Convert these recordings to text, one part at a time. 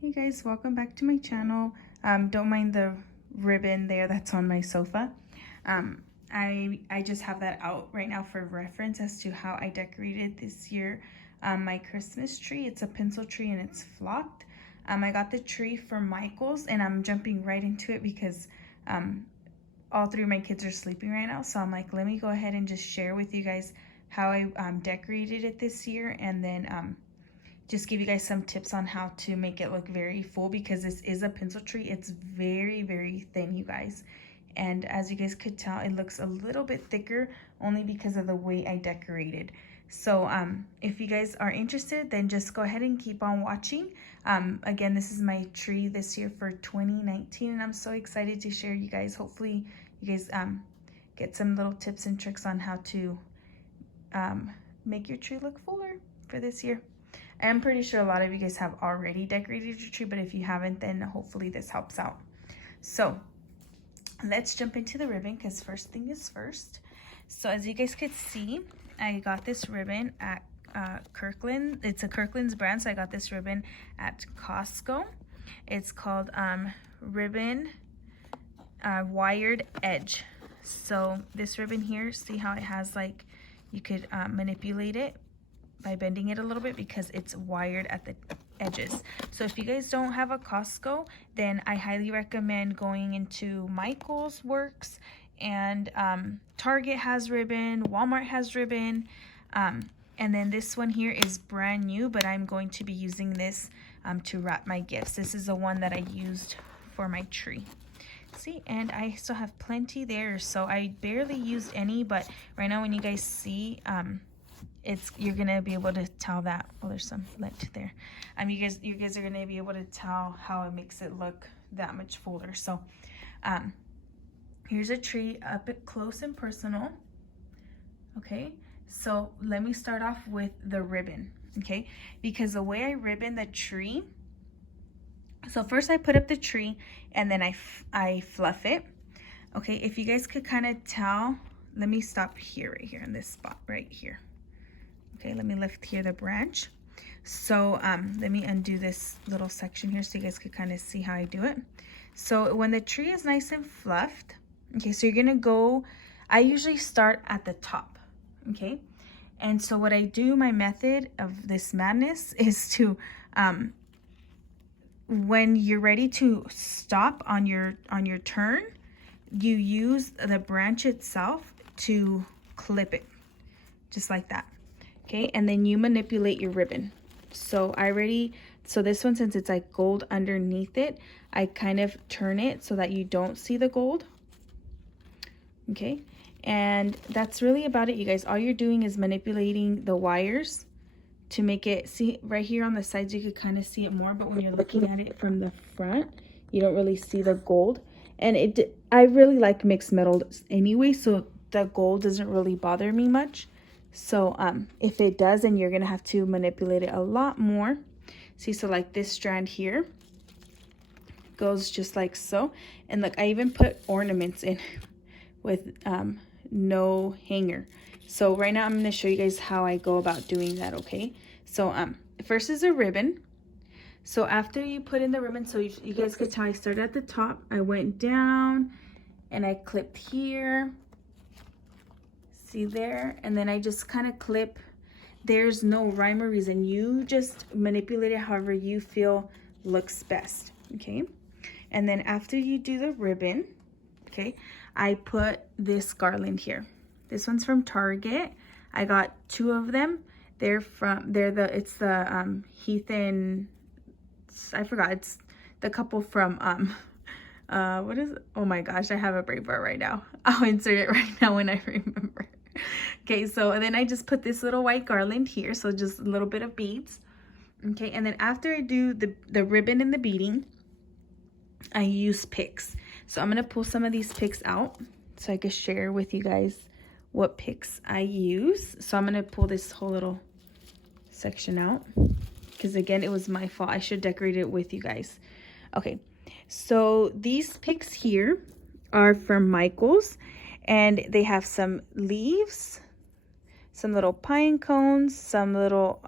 Hey guys, welcome back to my channel. Don't mind the ribbon there that's on my sofa. I just have that out right now for reference as to how I decorated this year my Christmas tree. It's a pencil tree and it's flocked. I got the tree from Michael's and I'm jumping right into it because all three of my kids are sleeping right now. So I'm like, let me go ahead and just share with you guys how I decorated it this year, and then just give you guys some tips on how to make it look very full, because this is a pencil tree. It's very, very thin, you guys. And as you guys could tell, it looks a little bit thicker only because of the way I decorated. So if you guys are interested, then just go ahead and keep on watching. Again, this is my tree this year for 2019, and I'm so excited to share you guys. Hopefully you guys get some little tips and tricks on how to make your tree look fuller for this year. I'm pretty sure a lot of you guys have already decorated your tree, but if you haven't, then hopefully this helps out. So let's jump into the ribbon, because first thing is first. So as you guys could see, I got this ribbon at Kirkland. It's a Kirkland's brand, so I got this ribbon at Costco. It's called ribbon wired edge. So this ribbon here, see how it has, like, you could manipulate it by bending it a little bit because it's wired at the edges. So if you guys don't have a Costco, then I highly recommend going into Michael's Works, and Target has ribbon, Walmart has ribbon, and then this one here is brand new, but I'm going to be using this to wrap my gifts. This is the one that I used for my tree. See, and I still have plenty there, so I barely used any, but right now when you guys see, you're gonna be able to tell that. Oh, there's some lint there. You guys are gonna be able to tell how it makes it look that much fuller. So here's a tree up close and personal. Okay, so let me start off with the ribbon. Okay, because the way I ribbon the tree, so first I put up the tree and then I fluff it. Okay, if you guys could kind of tell, let me stop here, right here in this spot right here. Okay, let me lift here the branch. So let me undo this little section here so you guys could kind of see how I do it. So when the tree is nice and fluffed, okay, so you're gonna go, I usually start at the top, okay? And so what I do, my method of this madness is to, when you're ready to stop on your turn, you use the branch itself to clip it, just like that. Okay, and then you manipulate your ribbon. So so this one, since it's like gold underneath it, I kind of turn it so that you don't see the gold. Okay, and that's really about it, you guys. All you're doing is manipulating the wires to make it, see right here on the sides, you could kind of see it more, but when you're looking at it from the front, you don't really see the gold. And I really like mixed metals anyway, so the gold doesn't really bother me much. So if it does, then you're gonna have to manipulate it a lot more. See, so like this strand here goes just like so. And look, I even put ornaments in with no hanger. So right now I'm gonna show you guys how I go about doing that, okay? So first is a ribbon. So after you put in the ribbon, so you guys could tell I started at the top, I went down and I clipped here. See there, and then I just kind of clip. There's no rhyme or reason. You just manipulate it however you feel looks best, okay? And then after you do the ribbon, okay, I put this garland here. This one's from Target. I got 2 of them. It's the Heath and, I forgot, it's the couple from what is it? Oh my gosh, I have a brain fart right now. I'll insert it right now when I remember. Okay, so then I just put this little white garland here, so just a little bit of beads. Okay, and then after I do the ribbon and the beading, I use picks. So I'm gonna pull some of these picks out so I can share with you guys what picks I use. So I'm gonna pull this whole little section out because again, it was my fault. I should decorate it with you guys. Okay, so these picks here are from Michael's, and they have some leaves, some little pine cones, some little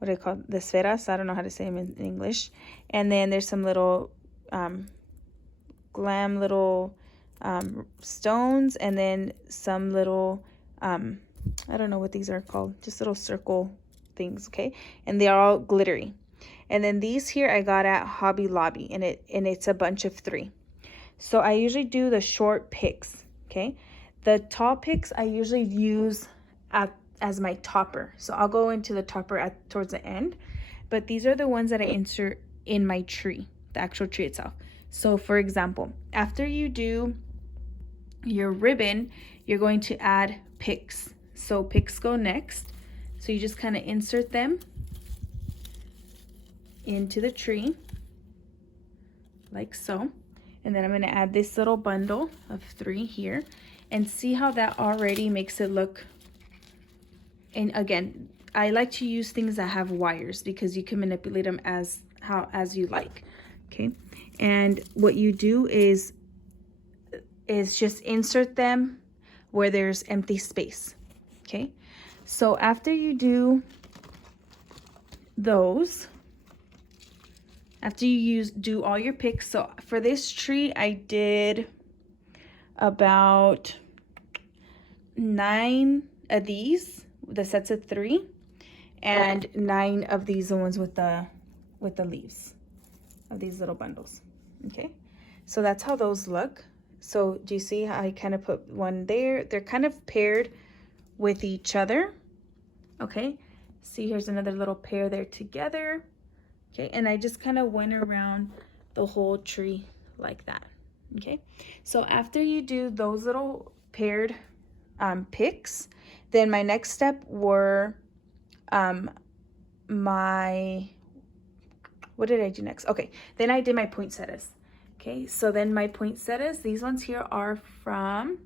what do I call the esferas? I don't know how to say them in English. And then there's some little glam little stones, and then some little I don't know what these are called, just little circle things, okay? And they're all glittery. And then these here I got at Hobby Lobby, and it's a bunch of 3. So I usually do the short picks, okay? The tall picks I usually use as my topper. So I'll go into the topper towards the end. But these are the ones that I insert in my tree, the actual tree itself. So for example, after you do your ribbon, you're going to add picks. So picks go next. So you just kind of insert them into the tree like so. And then I'm going to add this little bundle of 3 here, and see how that already makes it look. And again, I like to use things that have wires because you can manipulate them as you like. Okay. And what you do is just insert them where there's empty space. Okay. So after you do those, after you do all your picks, so for this tree, I did about 9 of these, the sets of 3, and 9 of these, the ones with the leaves of these little bundles. Okay, so that's how those look. So do you see how I kind of put one there? They're kind of paired with each other. Okay, see, here's another little pair there together. Okay, and I just kind of went around the whole tree like that. Okay, so after you do those little paired picks, then my next step were what did I do next? Okay, then I did my poinsettias. Okay, so then my poinsettias, these ones here are from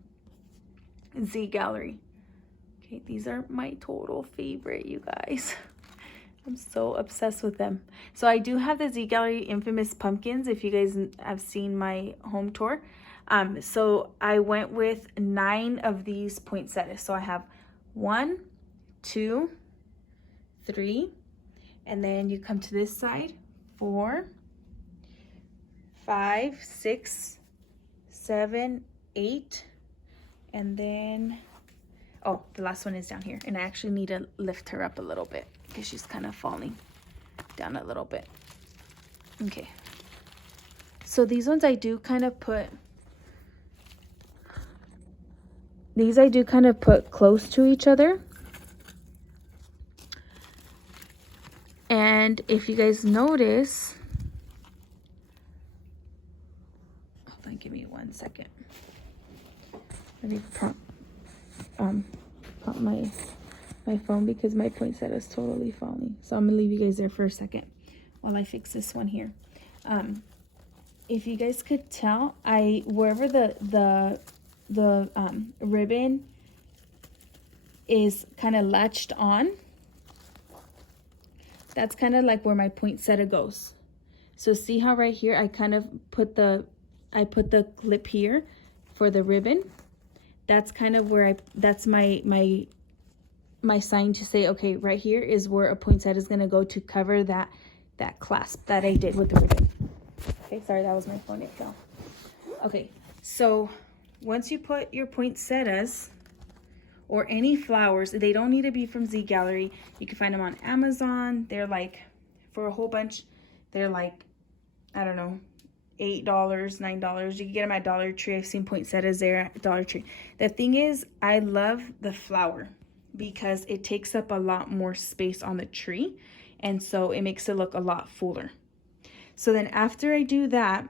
Z Gallery. Okay, these are my total favorite, you guys. I'm so obsessed with them. So I do have the Z Gallery Infamous Pumpkins, if you guys have seen my home tour. So I went with 9 of these poinsettias. So I have 1, 2, 3, and then you come to this side, 4, 5, 6, 7, 8, and then, oh, the last one is down here. And I actually need to lift her up a little bit because she's kind of falling down a little bit. Okay. So these ones I do kind of put, close to each other. And if you guys notice, hold on, give me 1 second. Let me prop my phone because my poinsettia is totally falling. So I'm gonna leave you guys there for a second while I fix this one here. If you guys could tell, wherever the ribbon is kind of latched on, that's kind of like where my poinsettia goes. So see how right here I kind of put the clip here for the ribbon. That's kind of where that's my sign to say, okay, right here is where a poinsettia is going to go to cover that clasp that I did with the ribbon. Okay, sorry, that was my phone, it fell. Okay, so once you put your poinsettias or any flowers, they don't need to be from Z Gallery. You can find them on Amazon. They're like, for a whole bunch, they're like, I don't know, $8, $9. You can get them at Dollar Tree. I've seen poinsettias there at Dollar Tree. The thing is, I love the flower because it takes up a lot more space on the tree, and so it makes it look a lot fuller. So then after I do that,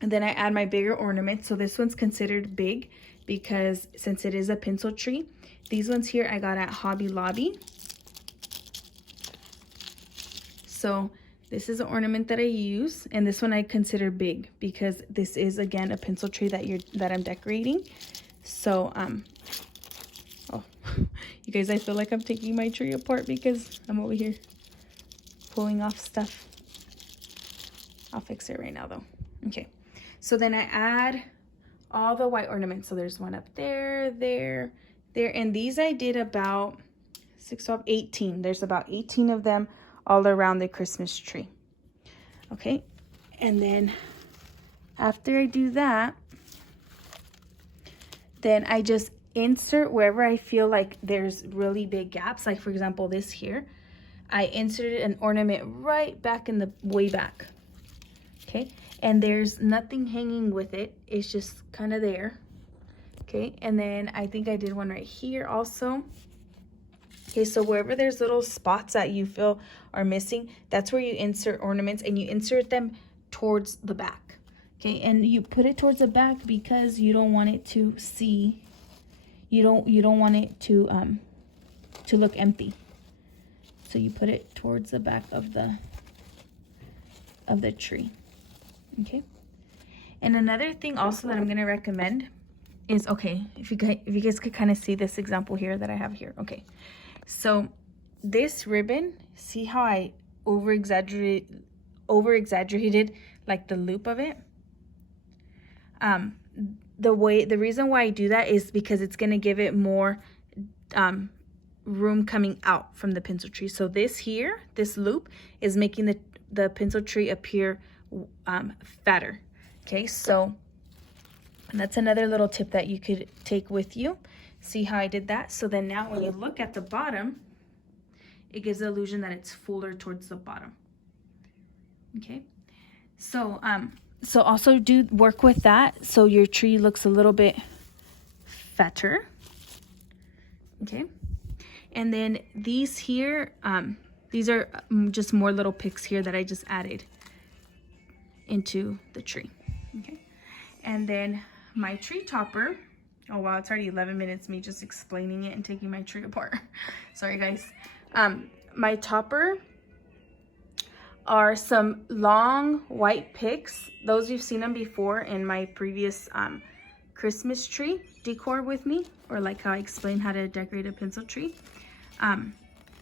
and then I add my bigger ornament. So this one's considered big because since it is a pencil tree. These ones here I got at Hobby Lobby. So this is an ornament that I use, and this one I consider big because this is again a pencil tree that I'm decorating. So oh, you guys, I feel like I'm taking my tree apart because I'm over here pulling off stuff. I'll fix it right now though. Okay, so then I add all the white ornaments. So there's one up there, there, and these I did about 6, 12, 18. There's about 18 of them all around the Christmas tree. Okay, and then after I do that, then I just insert wherever I feel like there's really big gaps. Like for example, this here, I inserted an ornament right back in the way back. Okay, and there's nothing hanging with it. It's just kind of there. Okay, and then I think I did one right here also. Okay, so wherever there's little spots that you feel are missing, that's where you insert ornaments, and you insert them towards the back. Okay, and you put it towards the back because you don't want it to see, you don't want it to look empty. So you put it towards the back of the tree. Okay, and another thing also that I'm going to recommend is, okay, if you guys could kind of see this example here that I have here. Okay, so this ribbon, see how I over exaggerated like the loop of it? The reason why I do that is because it's going to give it more room coming out from the pencil tree. So this here, this loop is making the pencil tree appear fatter. Okay, so that's another little tip that you could take with you. See how I did that? So then now when you look at the bottom, it gives the illusion that it's fuller towards the bottom. Okay, so so also do work with that so your tree looks a little bit fatter. Okay, and then these here, these are just more little picks here that I just added into the tree. Okay, and then my tree topper, oh wow, it's already 11 minutes me just explaining it and taking my tree apart. Sorry guys. My topper are some long white picks. Those, you've seen them before in my previous Christmas tree decor with me, or like how I explained how to decorate a pencil tree.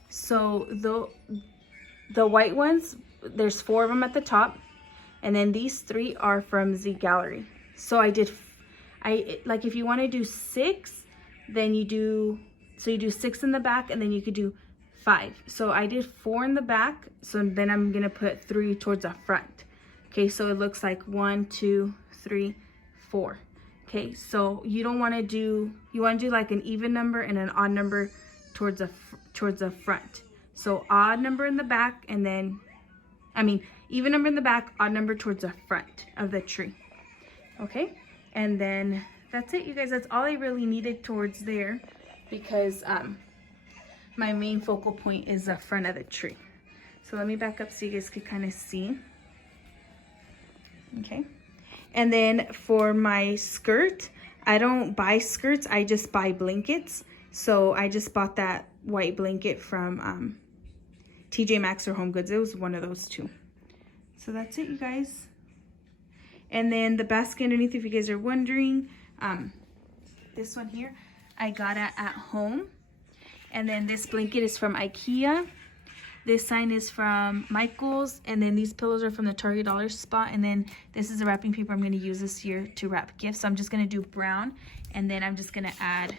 So the white ones, there's 4 of them at the top, and then these 3 are from Z Gallery. So like if you want to do 6, then you do 6 in the back, and then you could do 5. So I did 4 in the back, so then I'm gonna put 3 towards the front. Okay, so it looks like 1, 2, 3, 4. Okay, so you want to do like an even number and an odd number towards the front. So odd number in the back, and then even number in the back, odd number towards the front of the tree. Okay, and then that's it, you guys. That's all I really needed towards there, because my main focal point is the front of the tree. So let me back up so you guys can kind of see. Okay, and then for my skirt, I don't buy skirts, I just buy blankets. So I just bought that white blanket from TJ Maxx or Home Goods. It was one of those 2. So that's it, you guys. And then the basket underneath, if you guys are wondering, this one here I got at home. And then this blanket is from IKEA. This sign is from Michael's. And then these pillows are from the Target Dollar Spot. And then this is the wrapping paper I'm going to use this year to wrap gifts. So I'm just going to do brown. And then I'm just going to add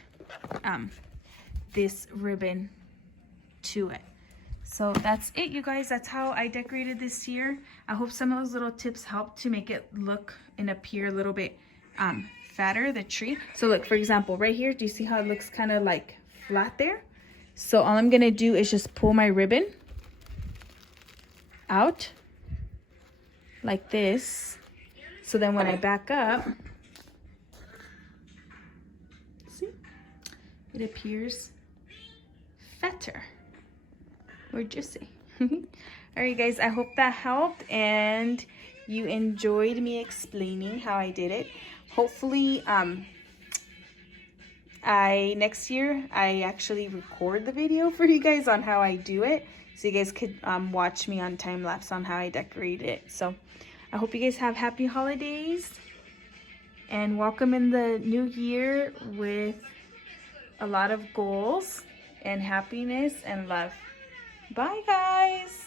this ribbon to it. So that's it, you guys. That's how I decorated this year. I hope some of those little tips helped to make it look and appear a little bit fatter, the tree. So look, for example, right here, do you see how it looks kind of like flat there? So all I'm gonna do is just pull my ribbon out like this. So then when I back up, see, it appears fatter or juicy. All right, guys, I hope that helped and you enjoyed me explaining how I did it. Hopefully, next year I actually record the video for you guys on how I do it, so you guys could watch me on time lapse on how I decorate it. So I hope you guys have happy holidays and welcome in the new year with a lot of goals and happiness and love. Bye, guys.